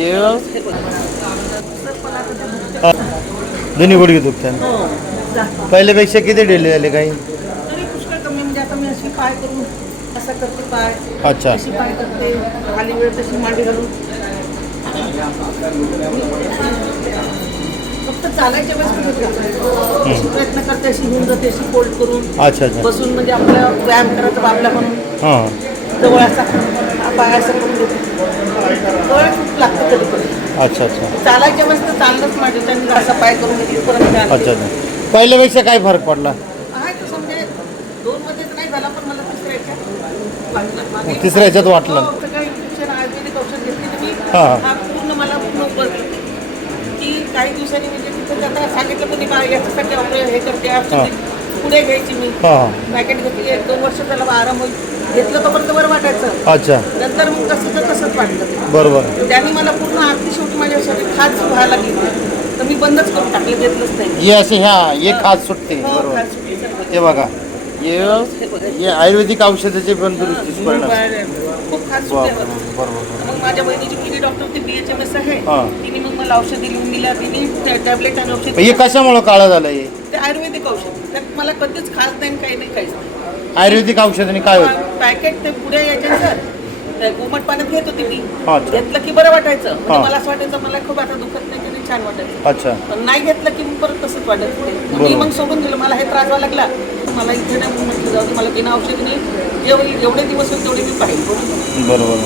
ये दोन्ही गुडघे दुखतात. पहिल्यापेक्षा किती डिले झाले काही? तरी पुष्कळ कमी. म्हणजे आता मी अशी पाय करून असं करते पाय. अच्छा. अशी पाय करते, खाली वेळ तशी मांडी घालून. फक्त चालायच्या वेळेस अशी प्रयत्न करते, अशी होऊन जाते, अशी फोल्ड करून. अच्छा अच्छा. बसून म्हणजे आपला व्यायाम करायचा बाबला म्हणून हां. जवळ असा पाय असं करून देते. जवळ खूप लागतं कधी कधी. अच्छा अच्छा. चालायच्या वेळेस तर चाललंच माझे, त्यांनी असा पाय करून घेतली परत अच्छा अच्छा. पहिल्यापेक्षा काय फरक पडला? आहे तसं म्हणजे 2 मध्ये तर नाही झाला, पण मला तिसऱ्या वाटला. तिसऱ्या ह्याच्यात वाटलं. सगळं इंजेक्शन आयुर्वेदिक औषध घेतली मी. हां. हा पूर्ण मला पूर्ण बदल की काही दिवसांनी म्हणजे तिथं आता सांगितलं पण काय याच्यासाठी आपण हे करते औषध पुढे घ्यायची मी. हां. पॅकेट घेतली 1-2 वर्ष त्याला आराम होईल. घेतलं तोपर्यंत बरं वाटायचं. अच्छा. नंतर मग तसंच वाटलं. बरोबर. त्यांनी मला पूर्ण अगदी शेवटी माझ्या शरीर खाज व्हायला लागली. तर मी बंदच करून टाकलं, घेतलंच नाही. हे असे हे खाज सुटते. हो, बरोबर. खाज सुटली सर्व. हे बघा, हे आयुर्वेदिक औषधाचे पण दुरुस्तीस परिणाम. खूप खास सुट्ट्या होत्या. बरोबर. मग माझ्या बहिणीची मुलगी डॉक्टर ती BHMS आहे. हां. तिने मग मला औषधी लिहून दिल्या. तिने टॅबलेट आणि औषध हे कशामुळे काळं झालं? हे ते आयुर्वेदिक औषध. त्यात मला कधीच खास नाही, काही नाही, काहीच नाही. आयुर्वेदिक औषधाने काय होतं? पॅकेट ते पुढे यायचे सर, ते कोमट पाण्यात घेत होती ती. अच्छा. घेतलं की बरं वाटायचं. म्हणजे हां. मला असं वाटायचं मला खूप आता दुखत नाही की छान वाटायचं. अच्छा. पण नाही घेतलं की मग परत तसंच वाटायचं ते. मी बरोबर. मग सोडून दिलं. मला हे त्रास व्हायला लागला. मला इथे नाही, म्हटलं जाऊ दे, मला बिना औषधी नाही. जेवढे दिवस होईल तेवढे मी पाहिजे. बरोबर.